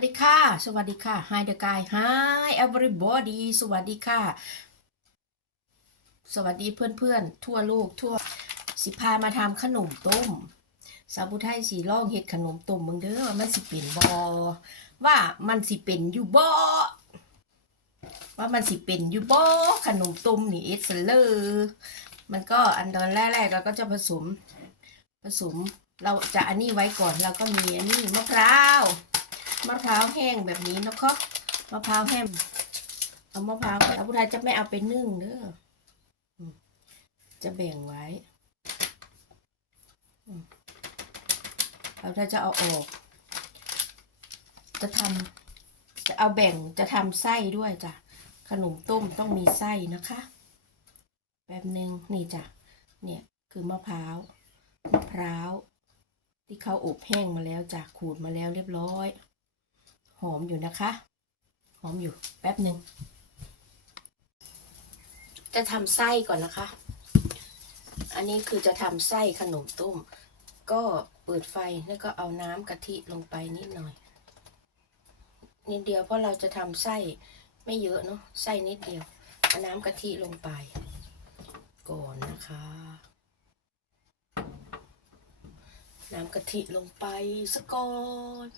วัสดีค่ะ สวัสดีค่ะ Hi the guy Hi everybody สวัสดีค่ะ สวัสดีเพื่อนๆ ทั่วโลกทั่ว สิพามาทำขนมต้ม สาวผู้ไทยสีล่องเฮ็ดขนมต้มมึงเด้อว่ามันสิเป็นบอว่ามันสิเป็นอยู่บอว่ามันสิเป็นอยู่บอขนมต้มนี่เอสเลอร์มันก็อันตอนแรกๆเราก็จะผสม ผสมเราจะอันนี้ไว้ก่อนเราก็มีอันนี้มะพร้าว มะพร้าวแห้งแบบนี้นะครับมะพร้าวแห้งเอามะพร้าวเอาผู้ไทยจะไม่เอาไปนึ่งเด้อจะแบ่งไว้อืมเราถ้าจะเอาออก จะทำจะเอาแบ่งจะทำไส้ด้วยจ้ะขนมต้มต้องมีไส้นะคะ แบบหนึ่งนี่จ้ะเนี่ยคือมะพร้าวมะพร้าวที่เขาอบแห้งมาแล้วจ้ะขูดมาแล้วเรียบร้อย หอมอยู่นะคะ หอมอยู่แป๊บหนึ่ง จะทำไส้ก่อนนะคะ อันนี้คือจะทำไส้ขนมตุ้ม ก็เปิดไฟแล้วก็เอาน้ำกะทิลงไปนิดหน่อย นิดเดียวเพราะเราจะทำไส้ไม่เยอะเนาะไส้นิดเดียวเอาน้ำกะทิลงไป ก่อนนะคะ น้ำกะทิลงไปสักก่อน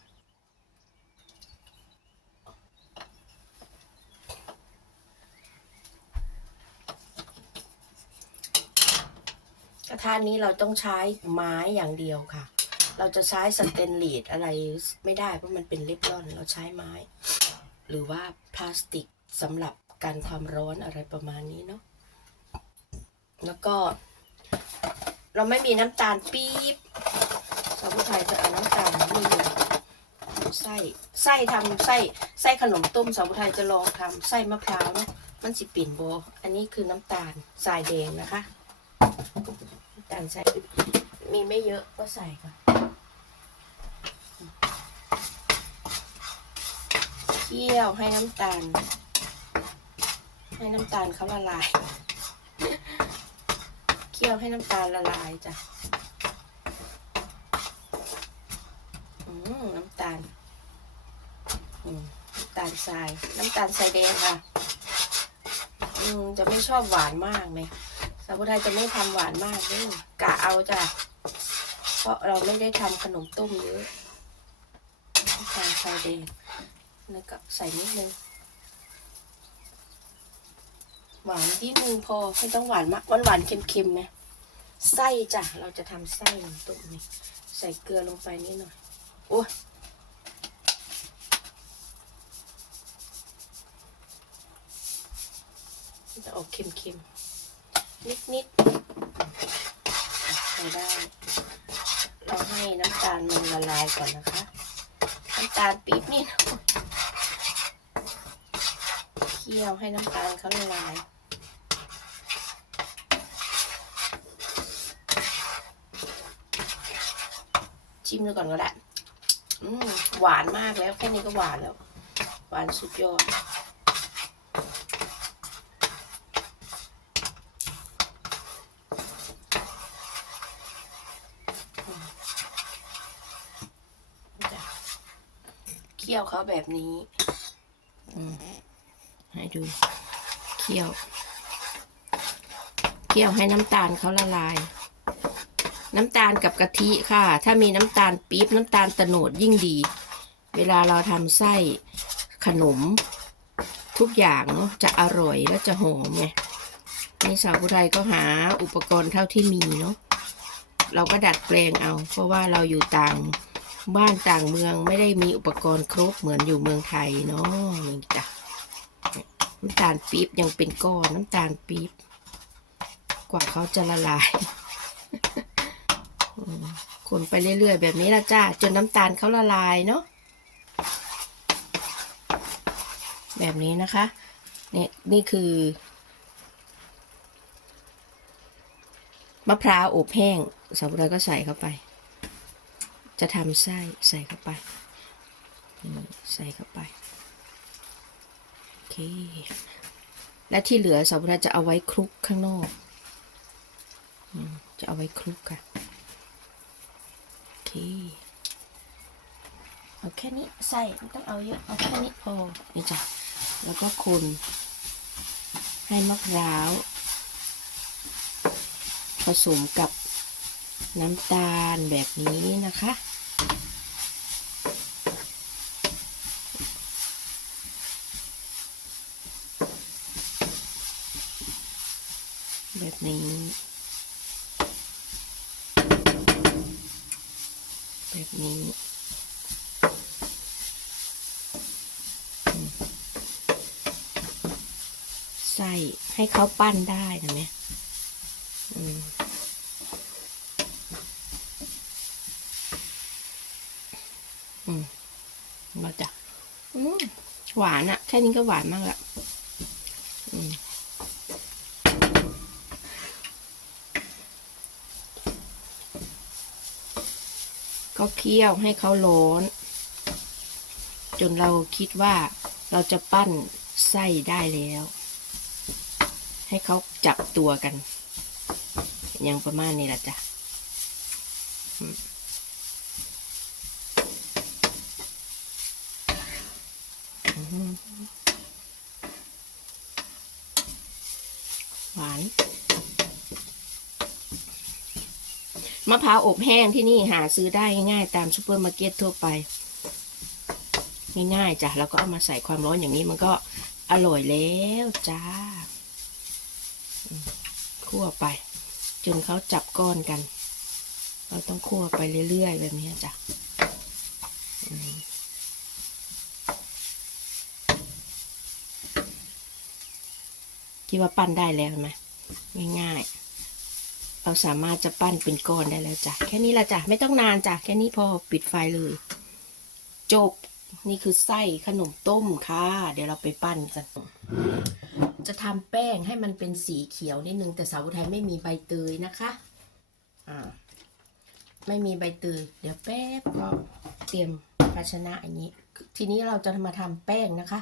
กระทะนี้เราต้องใช้ไม้อย่างเดียวค่ะ เราจะใช้สเตนเลสอะไรไม่ได้เพราะมันเป็นเล็บร่อนเราใช้ไม้ หรือว่าพลาสติกสำหรับการความร้อนอะไรประมาณนี้เนาะแล้วก็ เราไม่มีน้ำตาลปี๊บสาวผู้ไทยจะเอาน้ำตาลนี่ไส้ไส้ทำไส้ไส้ขนมต้มสาวผู้ไทยจะลองทำไส้มะพร้าวเนาะมันสิปิ่นโบ อันนี้คือน้ำตาลทรายแดงนะคะ น้ำตาลใส่มีไม่เยอะก็ใส่ก่อนเคี่ยวให้น้ำตาล ให้น้ำตาลเขาละลาย เคี่ยวให้น้ำตาลละลายจ้ะน้ำตาลน้ำตาลทราย น้ำตาลทรายแดงค่ะอืมจะไม่ชอบหวานมากไหมาวไทยจะไม่ทำหวานมากด้วยกะเอาจ้ะเพราะเราไม่ได้ทำขนมต้มเยอะน้ำตาลทรายแดงแล้วก็ใส่นิดนึงหวานที่นึงพอไม่ต้องหวานมากหวานหวานๆเค็มๆไหมไส้จ้ะเราจะทำไส้ขนมต้มนี่ใส่เกลือลงไปนิดหน่อยโอ้ยมันจะออกเค็มๆ นิดๆใช้ได้ เราให้น้ำตาลมันละลายก่อนนะคะ น้ำตาลปี๊บนี่นะเคี่ยวให้น้ำตาลเขาละลายชิมดูก่อนก็ได้อืมหวานมากแล้วแค่นี้ก็หวานแล้ว หวานสุดยอด จ้ะ เขาแบบนี้ให้ดูเคี่ยวเคี่ยวให้น้ำตาลเขาละลาย น้ำตาลกับกะทิค่ะ ถ้ามีน้ำตาลปี๊บน้ำตาลตะโนดยิ่งดี เวลาเราทำไส้ขนม ทุกอย่างเนาะจะอร่อยและจะหอมไงนี่สาวผู้ไทยก็หาอุปกรณ์เท่าที่มีเนาะเราก็ดัดแปลงเอา เพราะว่าเราอยู่ต่าง บ้านต่างเมืองไม่ได้มีอุปกรณ์ครบเหมือนอยู่เมืองไทยเนาะนี่จ้ะน้ำตาลปี๊บยังเป็นก้อนน้ำตาลปี๊บกว่าเขาจะละลาย คนไปเรื่อยๆ แบบนี้ละจ้าจนน้ำตาลเขาละลายเนาะแบบนี้นะคะเนี่ยนี่คือ มะพร้าวอบแห้งสาวเราก็ใส่เข้าไป จะทำไส้ใส่เข้าไป ใส่เข้าไป โอเค และที่เหลือสาวเราจะเอาไว้คลุกข้างนอก จะเอาไว้คลุกค่ะ โอเค เอาแค่นี้ใส่ไม่ต้องเอาเยอะ เอาแค่นี้พอนี่จ้ะ แล้วก็คนให้มะพร้าว ผสมกับน้ำตาลแบบนี้นะคะ แบบ นี้ แบบนี้ ใส่ให้เขาปั้นได้นะแม่อืมอืมมาจ้ะหวานอะแค่นี้ก็หวานมากละ ก็เคี่ยวให้เขาร้อน จนเราคิดว่าเราจะปั้นไส้ได้แล้ว ให้เขาจับตัวกัน อย่างประมาณนี้แหละจ้ะอืมอื้อหือหวาน มะพร้าวอบแห้งที่นี่หาซื้อได้ง่ายๆตามซูเปอร์มาร์เก็ตทั่วไปง่ายๆจ้ะแล้วก็เอามาใส่ความร้อนอย่างนี้มันก็อร่อยแล้วจ้าคั่วไป จนเขาจับก้อนกัน เราต้องคั่วไปเรื่อยๆแบบนี้จ้ะคิดว่าปั้นได้แล้วไหมง่ายๆ เราสามารถจะปั้นเป็นก้อนได้แล้วจ้ะแค่นี้ละจ้ะไม่ต้องนานจ้ะแค่นี้พอปิดไฟเลย จบนี่คือไส้ขนมต้มค่ะ เดี๋ยวเราไปปั้นกันจะทำแป้งให้มันเป็นสีเขียวนิดนึงแต่สาวอุทัยไม่มีใบเตยนะคะอ่าไม่มีใบเตยเดี๋ยวแป๊บก็เตรียมภาชนะอันนี้ ทีนี้เราจะมาทำแป้งนะคะ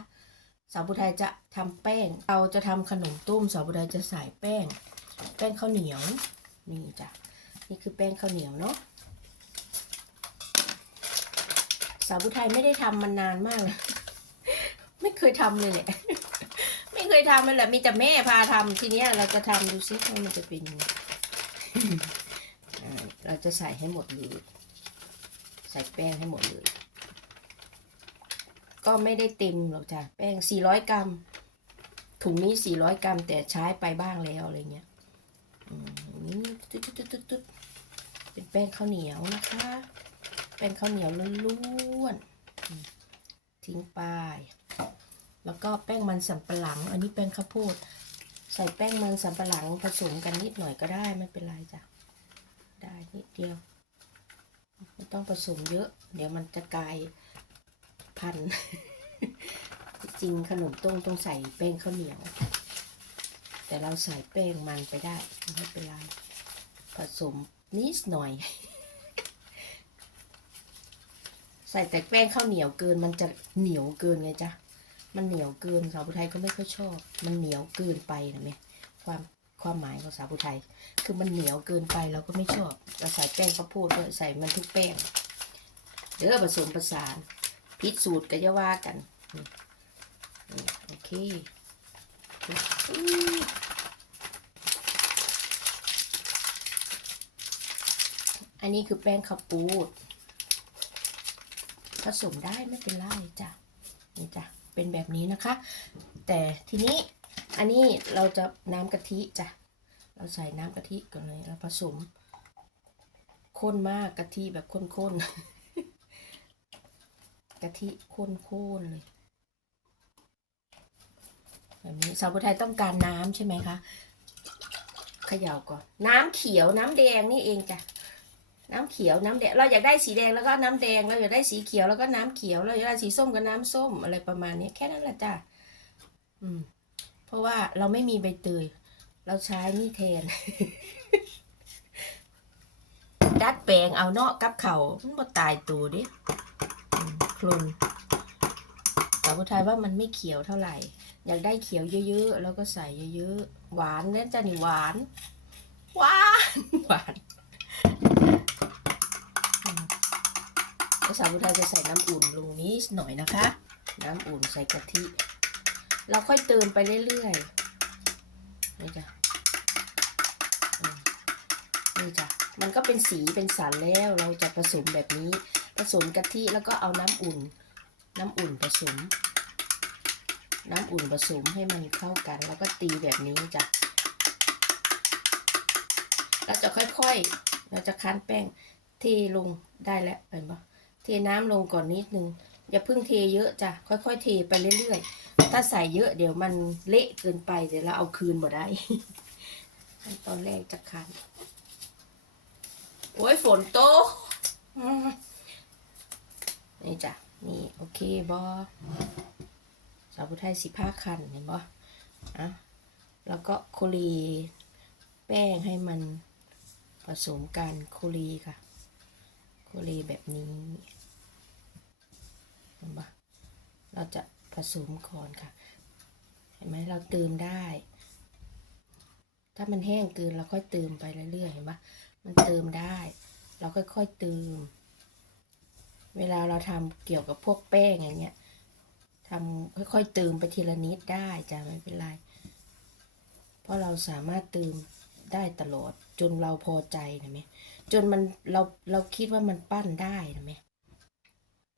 สาวบุทัยจะทำแป้ง เราจะทำขนมต้มสาวบุทัยจะใส่แป้ง แป้งข้าวเหนียว นี่จ้ะ นี่คือแป้งข้าวเหนียวเนาะสาวบุไทยไม่ได้ทำมานานมากเลย ไม่เคยทำเลยแหละไม่เคยทำเลยแหละ มีแต่แม่พาทำทีเนี้ยเราจะทำดูซิว่ามันจะเป็น เราจะใส่ให้หมดเลย ใส่แป้งให้หมดเลย ก็ไม่ได้เต็มหรอกจ้ะ แป้ง 400 กรัม ถุงนี้ 400 กรัม แต่ใช้ไปบ้างแล้วอะไรเงี้ย ตุ๊ดตุ๊ดตุ๊ดตุ๊ดตุ๊ดเป็นแป้งข้าวเหนียวนะคะ แป้งข้าวเหนียวล้วนๆทิ้งไป แล้วก็แป้งมันสำปะหลัง อันนี้แป้งข้าวโพด ใส่แป้งมันสำปะหลังผสมกันนิดหน่อยก็ได้ไม่เป็นไรจ้ะ ได้นิดเดียว ไม่ต้องผสมเยอะ เดี๋ยวมันจะกลายพันธุ์จริงขนมต้มต้องใส่แป้งข้าวเหนียว แต่เราใส่แป้งมันไปได้ไม่เป็นไรผสมนิดหน่อย ใส่แต่แป้งข้าวเหนียวเกิน มันจะเหนียวเกินไงจ๊ะมันเหนียวเกินสาวผู้ไทยก็ไม่ค่อยชอบ มันเหนียวเกินไปนะแม่ความความหมายของสาวผู้ไทย คือมันเหนียวเกินไปเราก็ไม่ชอบเราใส่แป้งข้าวโพดด้วยใส่มันทุกแป้งเดี๋ยวผสมประสานพิสูตรก็จะว่ากันโอเค อันนี้คือแป้งข้าวปูดผสมได้ไม่เป็นไรจ้ะนี่จ้ะเป็นแบบนี้นะคะ แต่ทีนี้อันนี้เราจะน้ำกะทิจ้ะเราใส่น้ำกะทิก่อนเลยเราผสมข้นมากกะทิแบบข้นๆกะทิข้นๆเลยแบบนี้สาวผู้ไทยต้องการน้ำใช่ไหมคะเขย่าก่อน น้ำเขียวน้ำแดงนี่เองจ้ะ น้ำเขียวน้ำแดงเราอยากได้สีแดงแล้วก็น้ำแดงเราอยากได้สีเขียวแล้วก็น้ำเขียวเราอยากได้สีส้มก็น้ำส้มอะไรประมาณนี้แค่นั้นแหละจ้ะอืม เพราะว่าเราไม่มีใบเตย เราใช้นี่แทน ดัดแปลงเอาเนาะกับเขามันบ่ตายตัวดิคลุนสาวผู้ไทยว่ามันไม่เขียวเท่าไหร่ อยากได้เขียวเยอะๆ แล้วก็ใส่เยอะๆ หวานนั่นจ้ะนี่หวาน หวานหวาน จะสาวพุทธจะใส่น้ำอุ่นลงนิดหน่อยนะคะ น้ำอุ่นใส่กะทิ เราค่อยเติมไปเรื่อยๆ นี่จ้ะ นี่จ้ะ มันก็เป็นสีเป็นสันแล้ว เราจะผสมแบบนี้ ผสมกะทิแล้วก็เอาน้ำอุ่น น้ำอุ่นผสม น้ำอุ่นผสมให้มันเข้ากัน แล้วก็ตีแบบนี้จ้ะ เราจะค่อยๆ เราจะคั้นแป้งเทลงได้แล้วเห็นปะ น้ำลงก่อนนิดนึงอย่าเพิ่งเทเยอะจ้ะค่อยๆ เทไปเรื่อยๆ ถ้าใส่เยอะเดี๋ยวมันเละเกินไปเดี๋ยวเราเอาคืนบ่ได้ขั้นตอนแรกจะคันโอ้ยฝนโตกนี่จ้ะนี่โอเคบอสาวผู้ไทยสิผ้าคันเห็นบออะแล้วก็โคลีแป้งให้มันผสมกันโคลีค่ะ โคลีแบบนี้ เห็นปะเราจะผสมก่อนค่ะ เห็นไหมเราเติมได้ ถ้ามันแห้งเกินเราค่อยเติมไปเรื่อยๆเห็นปะมันเติมได้ เราค่อยๆเติม เวลาเราทำเกี่ยวกับพวกแป้งอย่างเงี้ยทำค่อยๆเติมไปทีละนิดได้จ้ะไม่เป็นไร เพราะเราสามารถเติมได้ตลอดจนเราพอใจนะไหมจนมันเราเราคิดว่ามันปั้นได้นะไหม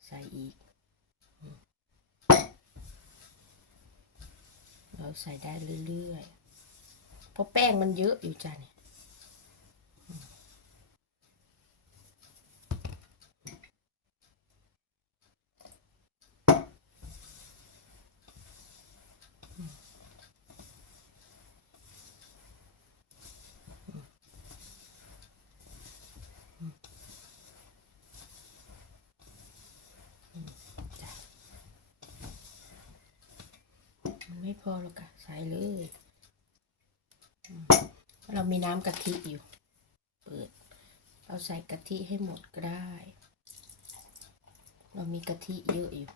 ใส่อีกอืม เราใส่ได้เรื่อยๆ เพราะแป้งมันเยอะอยู่จ้ะเนี่ ไม่พอหรอกค่ะใส่เลย เรามีน้ำกะทิอยู่ เปิด เราใส่กะทิให้หมดก็ได้ เรามีกะทิเยอะอยู่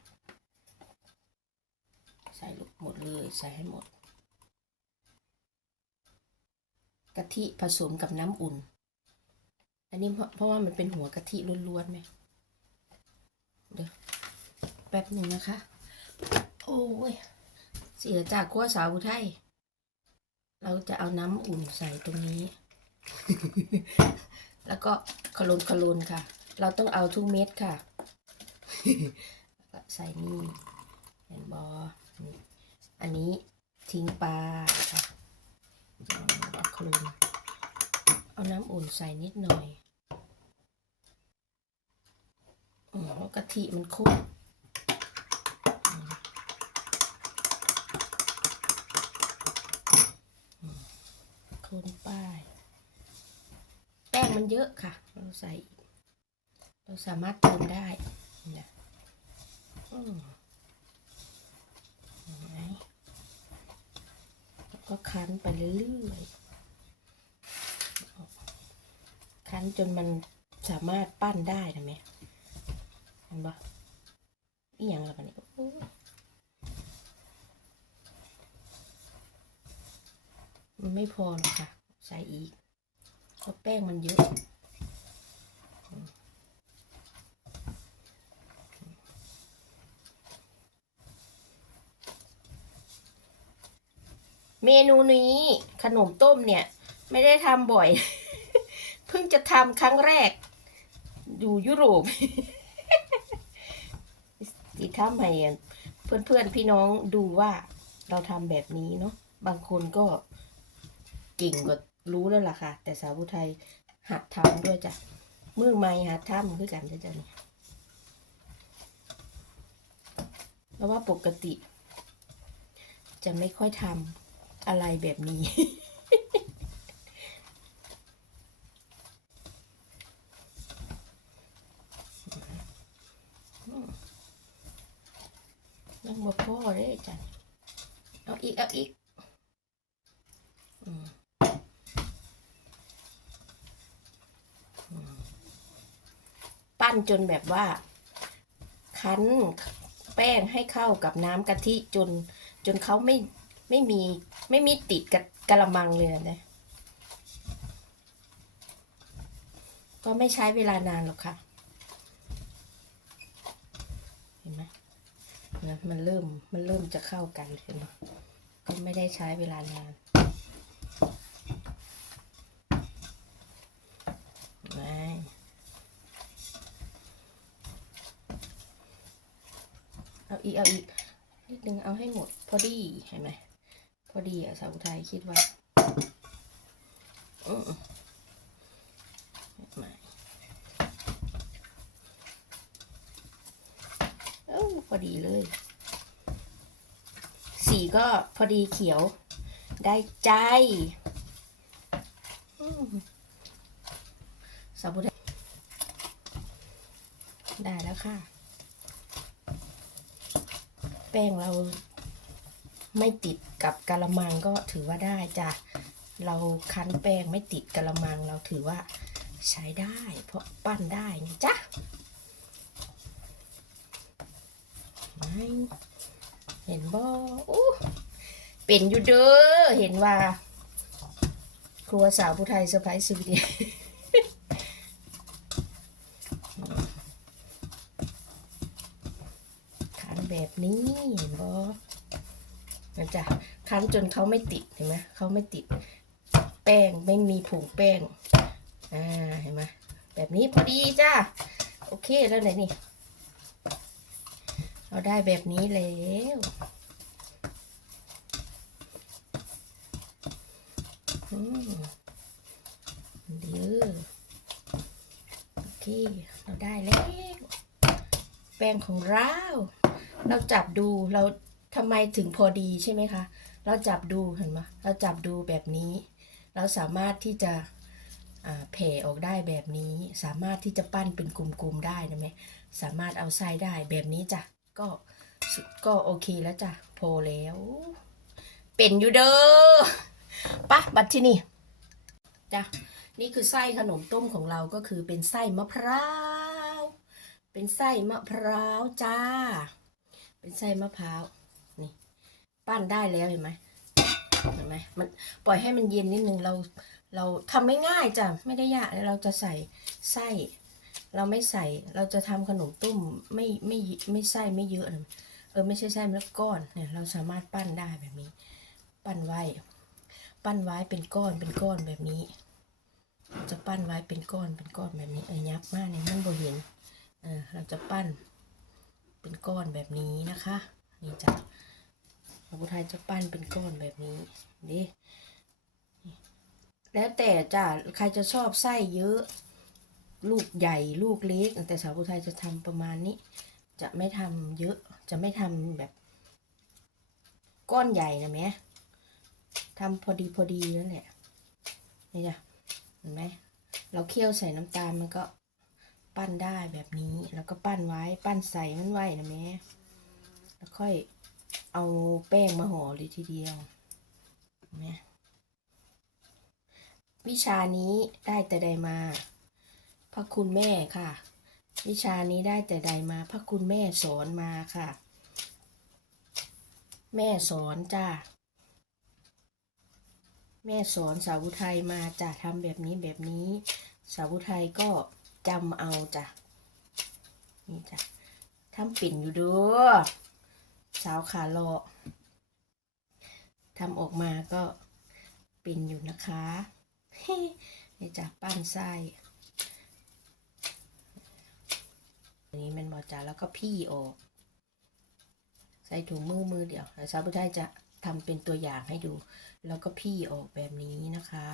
ใส่ลูกหมดเลย ใส่ให้หมด กะทิผสมกับน้ำอุ่น อันนี้เพราะเพราะว่ามันเป็นหัวกะทิล้วนๆไหมเดี๋ยวแป๊บหนึ่งนะคะ โอ้ย เสียจากขั้วสาวอุทัยเราจะเอาน้ำอุ่นใส่ตรงนี้ แล้วก็คลุนคลุนค่ะ เราต้องเอาทุกเม็ดค่ะ ใส่นี่เห็นบออันนี้ทิ้งปลาค่ะแล้วก็คลุนเอาน้ำอุ่นใส่นิดหน่อยอืมแล้วกะทิมันข้น โคนป้าย แป้ง มันเยอะค่ะ เราใส่ เราสามารถเติมได้นะมเห็นไหมแล้วก็คั้นไปเรื่อยๆ คั้นจนมันสามารถปั้นได้นะแม่เห็นปะอีหยังละปะเนี่ยมันไม่พอหรอกค่ะ ใส่อีก ราะแป้งมันเยอะเมนูนี้ขนมต้มเนี่ย ไม่ได้ทำบ่อย เพิ่งจะทำครั้งแรก อยู่ยุโรปที่ทำให้เพื่อนเพื่อนพี่น้องดูว่าเราทำแบบนี้เนาะบางคนก็เก่งกว่า รู้แล้วล่ะค่ะ แต่สาวผู้ไทยหัดทำด้วยจ้ะมือใหม่หัดทำด้วยกันจ้ะจ้ะนี่แล้วว่าปกติ จะไม่ค่อยทำอะไรแบบนี้ยังบ่พอเลยจ้ะเอาอีก เอาอีกอืมอืมปั้น จนแบบว่า คั้นแป้งให้เข้ากับน้ำกะทิจน จนเขาไม่ไม่มีไม่มีติดกับกระมังเลยนะเนี่ยก็ไม่ใช้เวลานานหรอกค่ะ เห็นไหมนะมันเริ่มมันเริ่มจะเข้ากันเห็นไหมก็ไม่ได้ใช้เวลานานไม่ เอาอีกนิดนึงเอาให้หมด พอดีเห็นไหมพอดีอะสาวอุทัยคิดว่ามไม่เอ้พอดีเลย สีก็พอดีเขียว ได้ใจสาวอุทัยได้แล้วค่ะ ป้งเราไม่ติดกับกะละมังก็ถือว่าได้จ้ะ เราคั้นแป้งไม่ติดกะละมังเราถือว่าใช้ได้ เพราะปั้นได้นะจ๊ะเห็นบ่อู้เป็นอยู่เด้อ เห็นว่า ครัวสาวผู้ไทยเซอร์ไพรส์สวีเดน คัน แบบนี้เห็นบ่มันจะคันจนเขาไม่ติดเห็นไหมเขาไม่ติด แป้งไม่มีผงแป้งอ่าเห็นไหมแบบนี้พอดีจ้าโอเคแล้วไหนนี่เราได้แบบนี้แล้วเดี๋ยวโอเค เราได้แล้ว แป้งของเรา เราจับดูเราทำไมถึงพอดีใช่ไหมคะ เราจับดูเห็นไหมเราจับดูแบบนี้ เราสามารถที่จะแผ่ออกได้แบบนี้ สามารถที่จะปั้นเป็นกลุ่มๆได้นะไหมสามารถเอาไส้ได้แบบนี้จ้ะก็ก็โอเคแล้วจ้ะพอแล้ว เป็นอยู่เด้อปะบัดที่นี่จ้ะนี่คือไส้ขนมต้มของเราก็คือเป็นไส้มะพร้าว เป็นไส้มะพร้าวจ้า เป็นไส้มะพร้าวนี่ ปั้นได้แล้วเห็นไหมเห็นไหมมันปล่อยให้มันเย็นนิดนึงเรา เราทำไม่ง่ายจ้ะไม่ได้ยากเราจะใส่ไส้ เราไม่ใส่เราจะทำขนมตุ้มไม่ไม่ไม่ไส้ไม่เยอะนะเออไม่ใช่ไส้แล้วก้อนเนี่ย เราสามารถปั้นได้แบบนี้ ปั้นไว้ ปั้นไว้เป็นก้อนเป็นก้อนแบบนี้ จะปั้นไว้เป็นก้อนเป็นก้อนแบบนี้เออยับมากเนี่ยมันบ่เห็นเออเราจะปั้น เป็นก้อนแบบนี้นะคะ นี่จ้ะพระพุทธไทยจะปั้นเป็นก้อนแบบนี้ดิแล้วแต่จ้ะใครจะชอบไส้เยอะ ลูกใหญ่ลูกเล็ก แต่สาวพุทธไทยจะทำประมาณนี้ จะไม่ทำเยอะจะไม่ทำแบบ ก้อนใหญ่นะแม่ทำพอดีพอดีนั่นแหละนี่จ้ะเห็นไหมเราเคี่ยวใส่น้ำตาลมันก็ ปั้นได้แบบนี้ แล้วก็ปั้นไว้ปั้นใส่มันไว้นะแม่แล้วค่อยเอาแป้งมาห่อเลยทีเดียวเห็นไหมวิชานี้ได้แต่ใดมา พระคุณแม่ค่ะ วิชานี้ได้แต่ใดมา พระคุณแม่สอนมาค่ะ แม่สอนจ้าแม่สอนสาวอุทัยมาจะทำแบบนี้แบบนี้ สาวอุทัยก็ จำเอาจ้ะ นี่จ้ะทำปิ่นอยู่ด้วยสาวขาเลทำออกมาก็ปิ่นอยู่นะคะ นี่จ้ะปั้นไส้นี้มันบอจ้ะแล้วก็พี่ออก ใส่ถุงมือมือเดียวสาวอุทัยจะทำเป็นตัวอย่างให้ดู แล้วก็พี่ออกแบบนี้นะคะ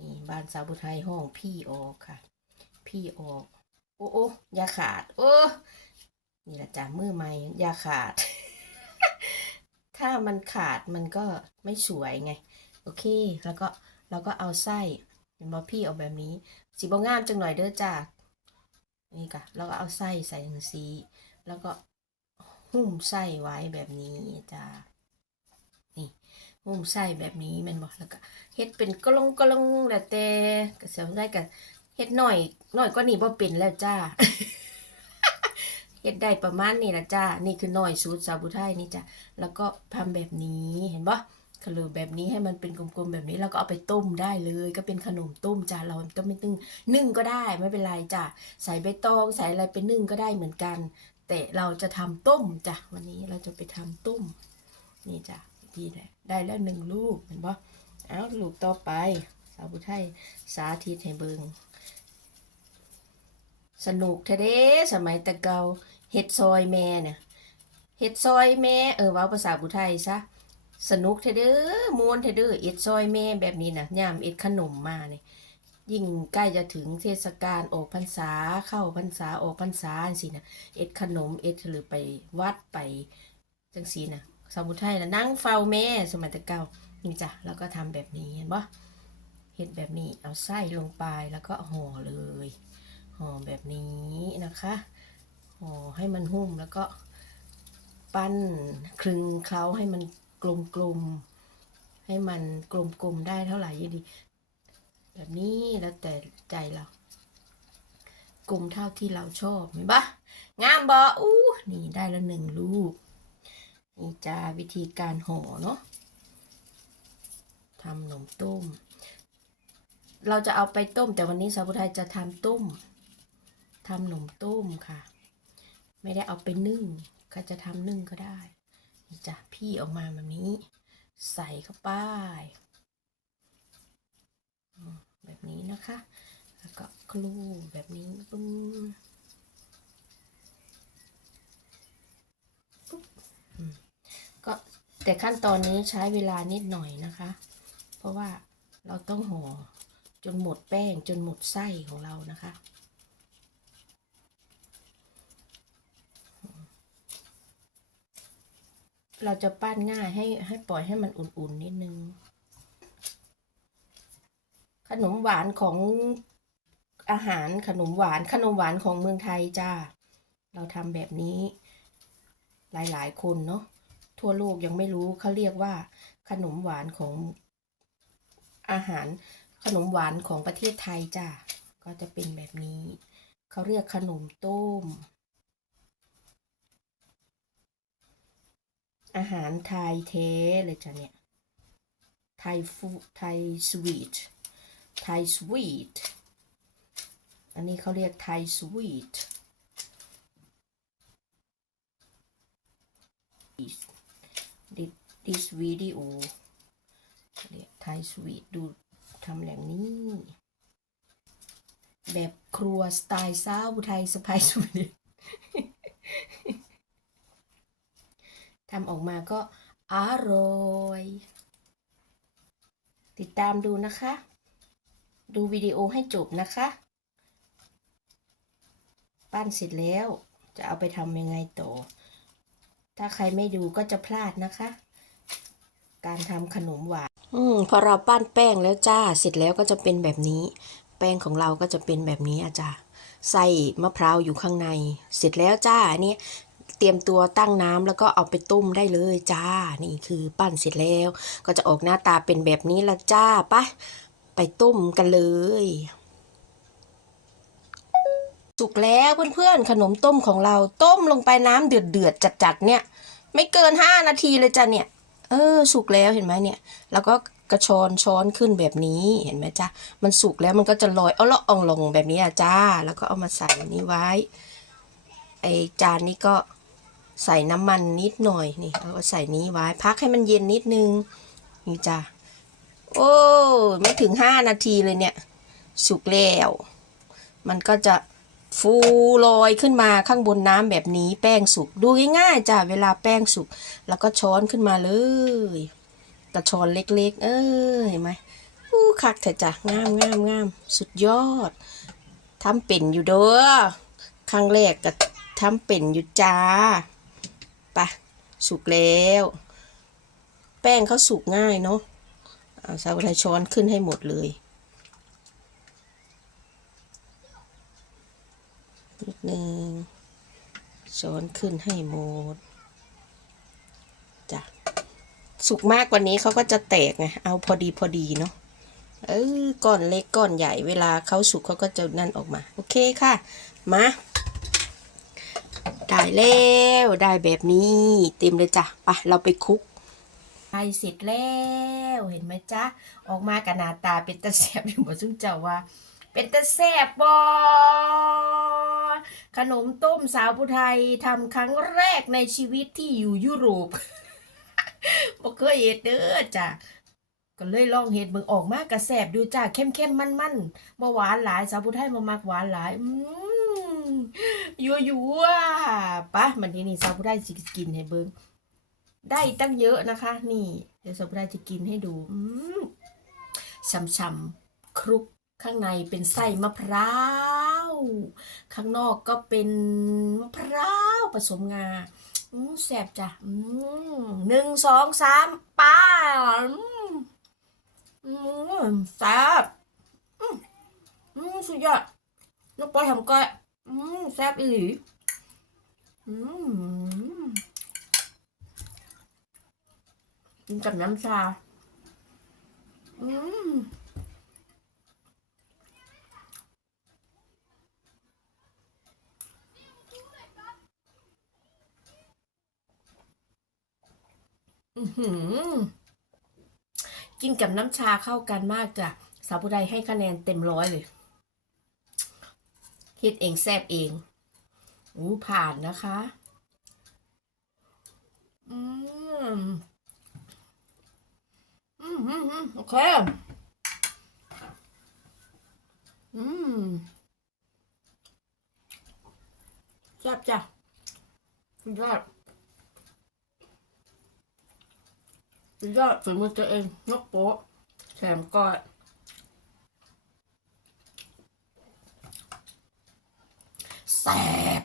นี่บ้านสาวบุไทยห้องพี่ออกค่ะ พี่ออก โอ้โอ้อยาขาด โอ้นี่แหละจ้ะมือใหม่อยาขาด ถ้ามันขาดมันก็ไม่สวยไง โอเค แล้วก็เราก็เอาไส้เห็นบอพี่ออกแบบนี้ สีบงามจังหน่อยเด้อจ้ะนี่ค่ะแล้วก็เอาไส้ใส่ถึงสี แล้วก็หุ้มไส้ไว้แบบนี้จ้านี่หุ้มไส้แบบนี้มันบอกแล้วก็เฮ็ดเป็นกลงกลงแล้วแต่ก็เสียได้กับ เฮ็ดหน่อยหน่อยก็นี่บ่เป็นแล้วจ้าเฮ็ดได้ประมาณนี้ละจ้า นี่คือหน่อยสูตรสาบุไทยนี่จ้ะแล้วก็ทำแบบนี้เห็นปะขลือแบบนี้ให้มันเป็นกลมๆแบบนี้แล้วก็เอาไปต้มได้เลย ก็เป็นขนมต้มจ้าเราก็ไม่นึ่งนึ่งก็ได้ไม่เป็นไรจ้าใส่ใบตองใส่อะไรไปนึ่งก็ได้เหมือนกัน แต่เราจะทำต้มจ้ะวันนี้เราจะไปทำต้ม นี่จ้ะดีเลยได้แล้วหนึ่งลูกเห็นปะเอาลูกต่อไปสาบุไทยสาธิตให้เบิง สนุกท้เด้สมัยตะเกาเฮ็ดซอยแม่เนี่ยเฮ็ดซอยแม่เออว้าภาษาบุไทยซะสนุกแท้เด้อมวนแท้เด้อเอ็ดซอยแม่แบบนี้นะย่ามเอ็ดขนมมาเนี่ยยิ่งใกล้จะถึงเทศกาลออกพรรษาเข้าพรรษาออกพรรษาสินะเอ็ดขนมเอ็ดหรือไปวัดไปจังสีนะสาวบุไทยนะนั่งเฝ้าแม่สมัยตะเกานี่จ้ะแล้วก็ทำแบบนี้เห็นปะเห็ดแบบนี้เอาไส้ลงไปแล้วก็ห่อเลย ห่อแบบนี้นะคะห่อให้มันหุ้มแล้วก็ปั้นคลึงเคล้าให้มันกลมๆให้มันกลมๆได้เท่าไหร่ยี่ดี แบบนี้แล้วแต่ใจเรากลมเท่าที่เราชอบเห็นปะงามบออู้นี่ได้แล้วหนึ่งลูกนี่จ้าวิธีการห่อเนาะทำขนมต้ม เราจะเอาไปต้ม แต่วันนี้สาวพุไทยจะทำต้ม ทำขนมต้มค่ะ ไม่ได้เอาไปนึ่งใครจะทำนึ่งก็ได้นี่จ้ะพี่ออกมาแบบนี้ ใส่เข้าไปแบบนี้นะคะ แล้วก็คลูแบบนี้ปึ้งปุ๊บก็แต่ขั้นตอนนี้ใช้เวลานิดหน่อยนะคะ เพราะว่าเราต้องห่อจนหมดแป้งจนหมดไส้ของเรานะคะ เราจะปั้นง่ายให้ให้ปล่อยให้มันอุ่นๆนิดนึง ขนมหวานของอาหารขนมหวานขนมหวานของเมืองไทยจ้า เราทำแบบนี้ หลายๆ คนเนาะทั่วโลกยังไม่รู้เขาเรียกว่า ขนมหวานของอาหารขนมหวานของประเทศไทยจ้ะก็จะเป็นแบบนี้ เขาเรียกขนมต้ม อาหารไทยเทเลยจ้ะเนี่ย ไทยฟูไทยสวีท ไทยสวีท อันนี้เขาเรียกไทยสวีท this this video เรียกไทยสวีทดูทำแบบนี้ แบบครัวสไตล์ซาวไทยสไปซ์สวีท ทำออกมาก็อร่อย ติดตามดูนะคะ ดูวิดีโอให้จบนะคะ ปั้นเสร็จแล้วจะเอาไปทำยังไงต่อ ถ้าใครไม่ดูก็จะพลาดนะคะ การทำขนมหวาน อืมพอเราปั้นแป้งแล้วจ้า เสร็จแล้วก็จะเป็นแบบนี้ แป้งของเราก็จะเป็นแบบนี้อาจารย์ใส่มะพร้าวอยู่ข้างใน เสร็จแล้วจ้าอันนี้ เตรียมตัวตั้งน้ำแล้วก็เอาไปต้มได้เลยจ้า นี่คือปั้นเสร็จแล้ว ก็จะออกหน้าตาเป็นแบบนี้ละจ้าปะไปต้มกันเลย สุกแล้วเพื่อนๆขนมต้มของเราต้มลงไปน้ำเดือดๆจัดๆเนี่ย ไม่เกินห้านาทีเลยจ้ะเนี่ย เออสุกแล้วเห็นไหมเนี่ย แล้วก็กระชอนช้อนขึ้นแบบนี้เห็นไหมจ้ามันสุกแล้วมันก็จะลอยเอาละอองลงแบบนี้อะจ้า แล้วก็เอามาใส่นี้ไว้ไอจานนี้ก็ ใส่น้ำมันนิดหน่อยนี่แล้วก็ใส่นี้ไว้พักให้มันเย็นนิดนึงนี่จ้าโอ้ไม่ถึงห้านาทีเลยเนี่ย สุกแล้ว มันก็จะฟูลอยขึ้นมาข้างบนน้ำแบบนี้แป้งสุกดูง่ายๆจ้ะเวลาแป้งสุกแล้วก็ช้อนขึ้นมาเลยกระชอนเล็ก ๆ เออเห็นไหมอู้คักเถอะจ้ะงามงามงามสุดยอดทำเป็นอยู่เด้อครั้งแรกก็ทำเป็นอยู่จ้า ปะสุกแล้ว แป้งเขาสุกง่ายเนาะเอาสาวไทยช้อนขึ้นให้หมดเลยนิดนึงช้อนขึ้นให้หมดจ้ะสุกมากกว่านี้เขาก็จะแตกไงเอาพอดีพอดีเนาะเออก้อนเล็กก้อนใหญ่เวลาเขาสุกเขาก็จะนั่นออกมา โอเคค่ะ มา ได้แล้วได้แบบนี้เต็มเลยจ้ะไปเราไปคลุกไปเสร็จแล้วเห็นไหมจ๊ะ ออกมากับหน้าตาเป็นตะแสบอยู่บ่ซึ่งเจ้าว่า เป็นตะแซบบอขนมต้มสาวผู้ไทยทำครั้งแรกในชีวิตที่อยู่ยุโรปบ่เคยเฮ็ดเด้อจ้ะก็เลยลองเฮ็ดเบิ่งออกมากระแสบดูจ้ะเข้มๆมันๆบ่หวานหลายสาวผู้ไทยบ่มักหวานหลาย อืม ยัวยัวๆปะมันทีนี้สาวผู้ไทยสิกินให้เบิ่งได้ตั้งเยอะนะคะ นี่ เดี๋ยวสาวผู้ไทยจะกินให้ดูอืมช่ำๆครุกข้างในเป็นไส้มะพร้าว ข้างนอกก็เป็นมะพร้าวผสมงาแสบจ้ะหนึ่งสองสามป้าแสบสุดยอด นกปอยทำก้อยอืมแสบอีหลีอืมกินกับน้ำชา อืมอื้อหือกินกับน้ำชาเข้ากันมากจ้ะสาวผู้ใดให้คะแนนเต็มร้อยเลย คิดเองแซบเองอู้ผ่านนะคะ อืม อืมอืมโอเค อืมแซ่บจ้ะสุดยอดสุดยอดฝีมือตัวเองนกโป๊ะแถมก้อย แสบ